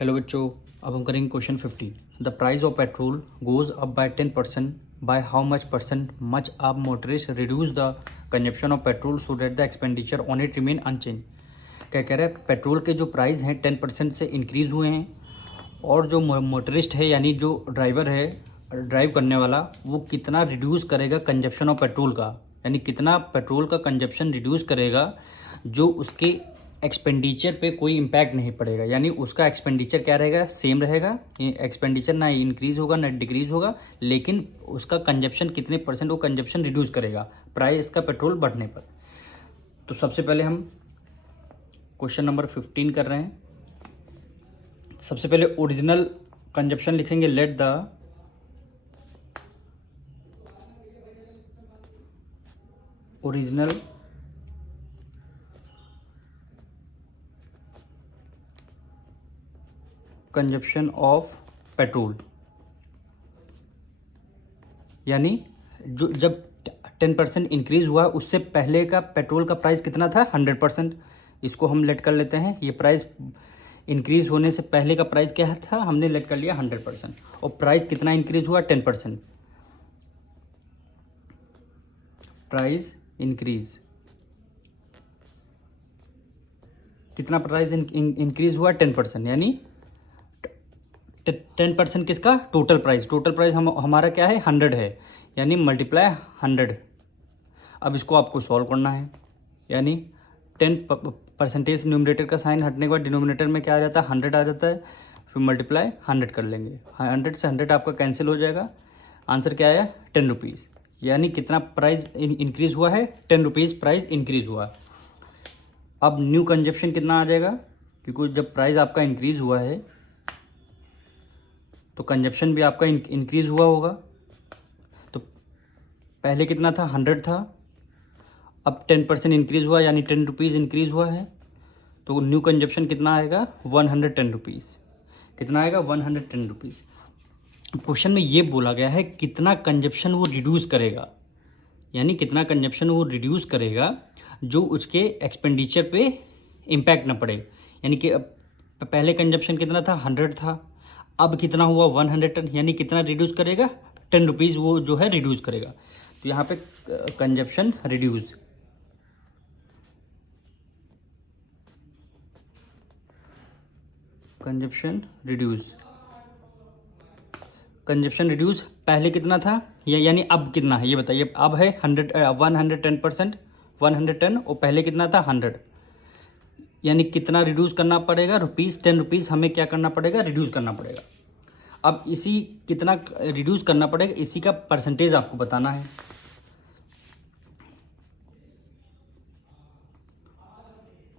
Hello बच्चों, अब हम करेंगे question 15। The price of petrol goes up by 10%। By how much percent must आप motorist reduce the consumption of petrol so that the expenditure on it remain unchanged. क्या कह रहा है, petrol के जो प्राइस हैं 10% से इंक्रीज़ हुए हैं और जो मोटरिस्ट है यानी जो ड्राइवर है, ड्राइव करने वाला, वो कितना रिड्यूस करेगा कंजप्शन ऑफ पेट्रोल का, यानी कितना पेट्रोल का कंजप्शन रिड्यूस करेगा जो उसके एक्सपेंडिचर पे कोई इम्पैक्ट नहीं पड़ेगा। यानी उसका एक्सपेंडिचर क्या रहेगा, सेम रहेगा, एक्सपेंडिचर ना इंक्रीज होगा ना डिक्रीज होगा, लेकिन उसका कंजप्शन कितने परसेंट वो कंजप्शन रिड्यूस करेगा प्राइस का पेट्रोल बढ़ने पर। तो सबसे पहले हम क्वेश्चन नंबर 15 कर रहे हैं। सबसे पहले ओरिजिनल कंजप्शन लिखेंगे, let the original consumption of petrol, यानी जो जब 10% इंक्रीज हुआ उससे पहले का पेट्रोल का प्राइस कितना था, 100%। इसको हम लेट कर लेते हैं, ये प्राइस इंक्रीज होने से पहले का प्राइस क्या था, हमने लेट कर लिया 100%। और प्राइस कितना इंक्रीज हुआ, 10%। प्राइस इंक्रीज, कितना प्राइस इंक्रीज हुआ, 10%। यानी 10% किसका, टोटल प्राइस। टोटल प्राइस हमारा क्या है, 100 है, यानी मल्टीप्लाई 100। अब इसको आपको सॉल्व करना है, यानी 10% न्यूमरेटर का साइन हटने के बाद डिनोमिनेटर में क्या आ जाता है, 100 आ जाता है। फिर मल्टीप्लाई 100 कर लेंगे, 100 से 100 आपका कैंसिल हो जाएगा। आंसर क्या आया, 10 रुपीज़। यानी कितना प्राइस इंक्रीज़ हुआ है, 10 रुपीज़ प्राइस इंक्रीज़ हुआ। अब न्यू कंजप्शन कितना आ जाएगा, क्योंकि जब प्राइस आपका इंक्रीज़ हुआ है तो कंजप्शन भी आपका इंक्रीज़ हुआ होगा। तो पहले कितना था, 100 था, अब 10% इंक्रीज़ हुआ, यानी 10 रुपीज़ इंक्रीज़ हुआ है। तो न्यू कंजप्शन कितना आएगा, 110 रुपीज़। कितना आएगा, 110 रुपीज़। क्वेश्चन में ये बोला गया है कितना कंजप्शन वो रिड्यूस करेगा, यानी कितना कंजप्शन वो रिड्यूस करेगा जो उसके एक्सपेंडिचर पे इम्पैक्ट ना पड़े। यानी कि पहले कंजप्शन कितना था, 100 था, अब कितना हुआ, 110, यानी कितना रिड्यूस करेगा, 10 रुपीज़ वो जो है रिड्यूस करेगा। तो यहाँ पे कंजप्शन रिड्यूस, कंजप्शन रिड्यूस पहले कितना था, यानी अब कितना है ये बताइए। अब है 110%, 110, और पहले कितना था, 100। यानी कितना रिड्यूस करना पड़ेगा, रुपीज़ 10 रुपीज़ हमें क्या करना पड़ेगा, रिड्यूस करना पड़ेगा। अब इसी कितना रिड्यूस करना पड़ेगा, इसी का परसेंटेज आपको बताना है।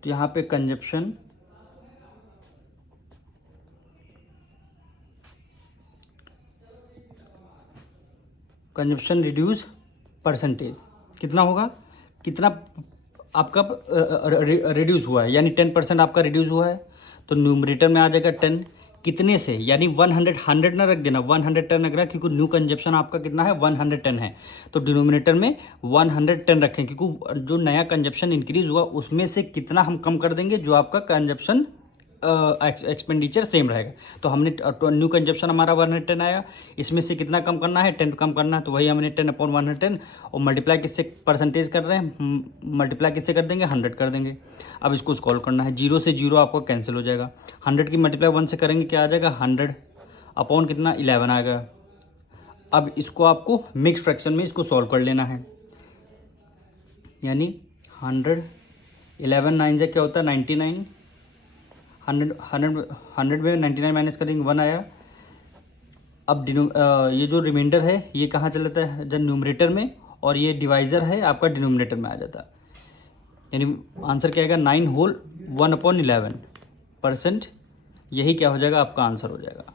तो यहाँ पे कंजप्शन रिड्यूस परसेंटेज कितना होगा, कितना आपका रिड्यूस हुआ है, यानी 10% आपका रिड्यूस हुआ है। तो न्यूमरेटर में आ जाएगा 10, कितने से, यानी 100 ना रख देना, 110 रख रहा है, क्योंकि न्यू कंजप्शन आपका कितना है, 110 है। तो डिनोमिनेटर में 110 रखें, क्योंकि जो नया कंजप्शन इंक्रीज हुआ उसमें से कितना हम कम कर देंगे, जो आपका कंजप्शन एक्सपेंडिचर सेम रहेगा। तो हमने न्यू कंजप्शन हमारा 110 आया, इसमें से कितना कम करना है, 10 कम करना है। तो वही हमने 10/110 और मल्टीप्लाई किससे परसेंटेज कर रहे हैं, मल्टीप्लाई किससे कर देंगे, 100 कर देंगे। अब इसको सॉल्व करना है, 0 से 0 आपको कैंसिल हो जाएगा। 100 की मल्टीप्लाई 1 से करेंगे, क्या आ जाएगा, 100 अपॉन कितना, 11 आएगा। अब इसको आपको मिक्स फ्रैक्शन में इसको सॉल्व कर लेना है, यानी 100, 11 9 से क्या होता है, 99, 100 में 99 माइनस करेंगे, 1 आया। अब ये जो रिमाइंडर है ये कहाँ चला जाता है, जब न्यूमरेटर में, और ये डिवाइज़र है आपका डिनोमिनेटर में आ जाता है। यानी आंसर क्या आएगा, 9 होल 1/11%। यही क्या हो जाएगा, आपका आंसर हो जाएगा।